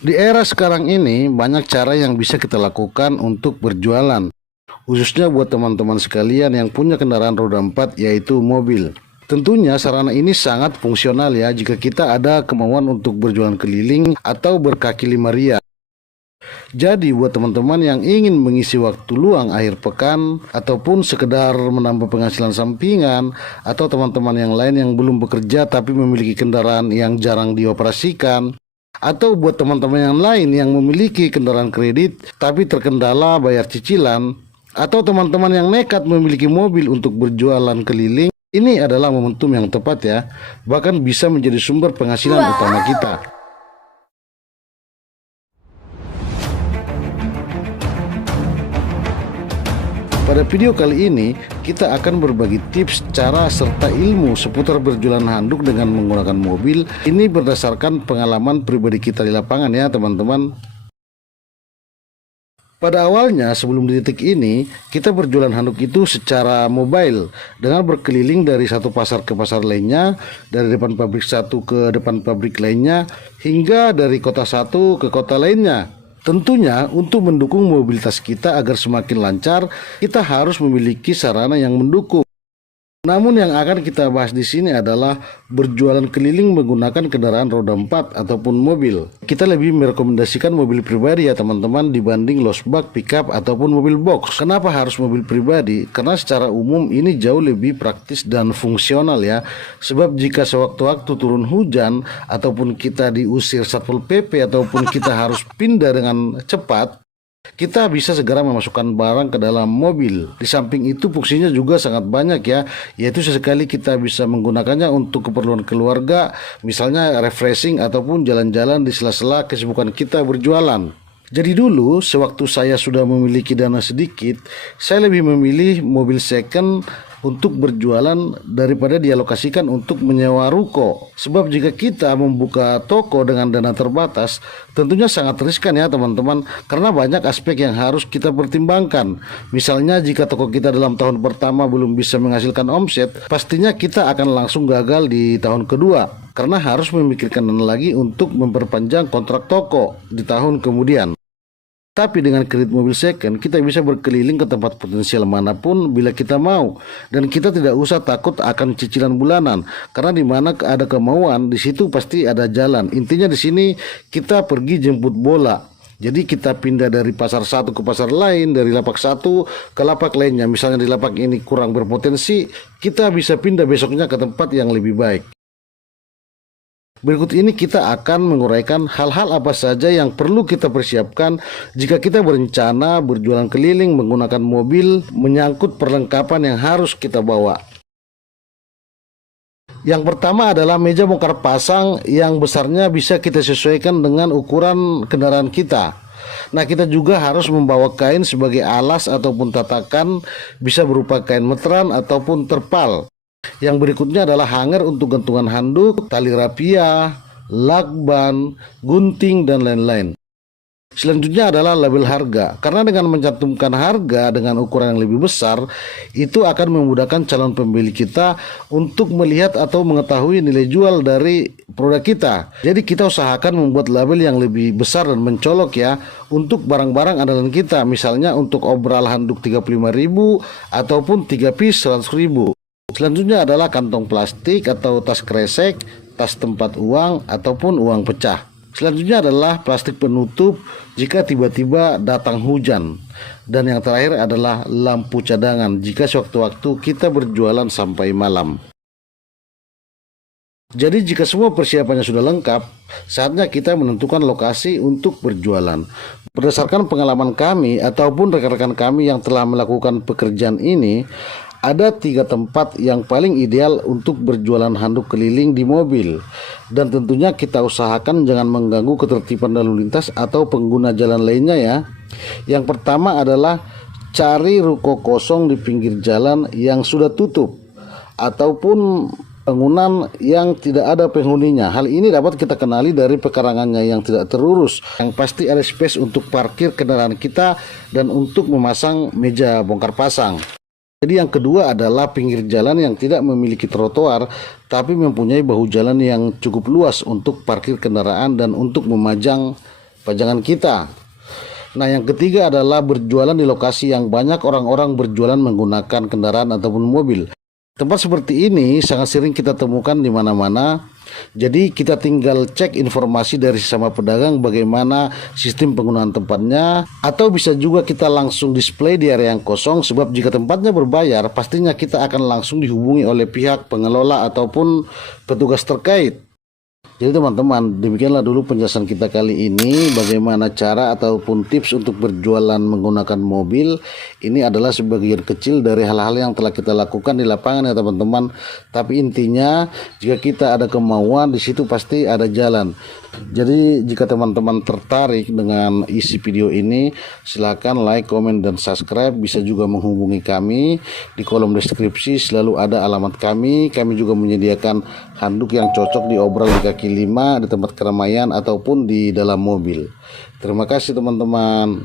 Di era sekarang ini, banyak cara yang bisa kita lakukan untuk berjualan, khususnya buat teman-teman sekalian yang punya kendaraan roda 4 yaitu mobil. Tentunya sarana ini sangat fungsional ya jika kita ada kemauan untuk berjualan keliling atau berkaki lima ria. Jadi buat teman-teman yang ingin mengisi waktu luang akhir pekan ataupun sekedar menambah penghasilan sampingan, atau teman-teman yang lain yang belum bekerja tapi memiliki kendaraan yang jarang dioperasikan, atau buat teman-teman yang lain yang memiliki kendaraan kredit tapi terkendala bayar cicilan, atau teman-teman yang nekat memiliki mobil untuk berjualan keliling, ini adalah momentum yang tepat ya. Bahkan bisa menjadi sumber penghasilan utama kita. Pada video kali ini, kita akan berbagi tips, cara, serta ilmu seputar berjualan handuk dengan menggunakan mobil. Ini berdasarkan pengalaman pribadi kita di lapangan ya teman-teman. Pada awalnya, sebelum di titik ini, kita berjualan handuk itu secara mobile dengan berkeliling dari satu pasar ke pasar lainnya, dari depan pabrik satu ke depan pabrik lainnya, hingga dari kota satu ke kota lainnya. Tentunya untuk mendukung mobilitas kita agar semakin lancar, kita harus memiliki sarana yang mendukung. Namun yang akan kita bahas di sini adalah berjualan keliling menggunakan kendaraan roda 4 ataupun mobil. Kita lebih merekomendasikan mobil pribadi ya teman-teman dibanding losbak, pickup ataupun mobil box. Kenapa harus mobil pribadi? Karena secara umum ini jauh lebih praktis dan fungsional ya. Sebab jika sewaktu-waktu turun hujan ataupun kita diusir Satpol PP ataupun kita harus pindah dengan cepat, kita bisa segera memasukkan barang ke dalam mobil. Di samping itu fungsinya juga sangat banyak ya, yaitu sesekali kita bisa menggunakannya untuk keperluan keluarga, misalnya refreshing ataupun jalan-jalan di sela-sela kesibukan kita berjualan. Jadi dulu, sewaktu saya sudah memiliki dana sedikit, saya lebih memilih mobil second untuk berjualan daripada dialokasikan untuk menyewa ruko. Sebab jika kita membuka toko dengan dana terbatas, tentunya sangat riskan ya teman-teman, karena banyak aspek yang harus kita pertimbangkan. Misalnya jika toko kita dalam tahun pertama belum bisa menghasilkan omset, pastinya kita akan langsung gagal di tahun kedua, karena harus memikirkan dana lagi untuk memperpanjang kontrak toko di tahun kemudian. Tapi dengan kredit mobil second, kita bisa berkeliling ke tempat potensial manapun bila kita mau, dan kita tidak usah takut akan cicilan bulanan, karena di mana ada kemauan, di situ pasti ada jalan. Intinya di sini kita pergi jemput bola. Jadi kita pindah dari pasar satu ke pasar lain, dari lapak satu ke lapak lainnya. Misalnya di lapak ini kurang berpotensi, kita bisa pindah besoknya ke tempat yang lebih baik. Berikut ini kita akan menguraikan hal-hal apa saja yang perlu kita persiapkan jika kita berencana berjualan keliling menggunakan mobil, menyangkut perlengkapan yang harus kita bawa. Yang pertama adalah meja bongkar pasang yang besarnya bisa kita sesuaikan dengan ukuran kendaraan kita. Nah, kita juga harus membawa kain sebagai alas ataupun tatakan, bisa berupa kain meteran ataupun terpal. Yang berikutnya adalah hanger untuk gantungan handuk, tali rapia, lakban, gunting, dan lain-lain. Selanjutnya adalah label harga, karena dengan mencantumkan harga dengan ukuran yang lebih besar, itu akan memudahkan calon pembeli kita untuk melihat atau mengetahui nilai jual dari produk kita. Jadi kita usahakan membuat label yang lebih besar dan mencolok ya, untuk barang-barang andalan kita, misalnya untuk obral handuk 35.000 ataupun 3 piece 100.000. Selanjutnya adalah kantong plastik atau tas kresek, tas tempat uang, ataupun uang pecah. Selanjutnya adalah plastik penutup jika tiba-tiba datang hujan. Dan yang terakhir adalah lampu cadangan jika sewaktu-waktu kita berjualan sampai malam. Jadi jika semua persiapannya sudah lengkap, saatnya kita menentukan lokasi untuk berjualan. Berdasarkan pengalaman kami ataupun rekan-rekan kami yang telah melakukan pekerjaan ini, ada 3 tempat yang paling ideal untuk berjualan handuk keliling di mobil. Dan tentunya kita usahakan jangan mengganggu ketertiban lalu lintas atau pengguna jalan lainnya ya. Yang pertama adalah cari ruko kosong di pinggir jalan yang sudah tutup, ataupun bangunan yang tidak ada penghuninya. Hal ini dapat kita kenali dari pekarangannya yang tidak terurus, yang pasti ada space untuk parkir kendaraan kita dan untuk memasang meja bongkar pasang. Jadi yang kedua adalah pinggir jalan yang tidak memiliki trotoar tapi mempunyai bahu jalan yang cukup luas untuk parkir kendaraan dan untuk memajang pajangan kita. Nah, yang ketiga adalah berjualan di lokasi yang banyak orang-orang berjualan menggunakan kendaraan ataupun mobil. Tempat seperti ini sangat sering kita temukan di mana-mana. Jadi kita tinggal cek informasi dari sesama pedagang bagaimana sistem penggunaan tempatnya, atau bisa juga kita langsung display di area yang kosong, sebab jika tempatnya berbayar pastinya kita akan langsung dihubungi oleh pihak pengelola ataupun petugas terkait. Jadi teman-teman, demikianlah dulu penjelasan kita kali ini bagaimana cara ataupun tips untuk berjualan menggunakan mobil. Ini adalah sebagian kecil dari hal-hal yang telah kita lakukan di lapangan ya teman-teman. Tapi intinya jika kita ada kemauan, di situ pasti ada jalan. Jadi jika teman-teman tertarik dengan isi video ini, silakan like, komen, dan subscribe. Bisa juga menghubungi kami di kolom deskripsi, selalu ada alamat kami. Kami juga menyediakan handuk yang cocok diobral di kaki 5 di tempat keramaian ataupun di dalam mobil. Terima kasih teman-teman.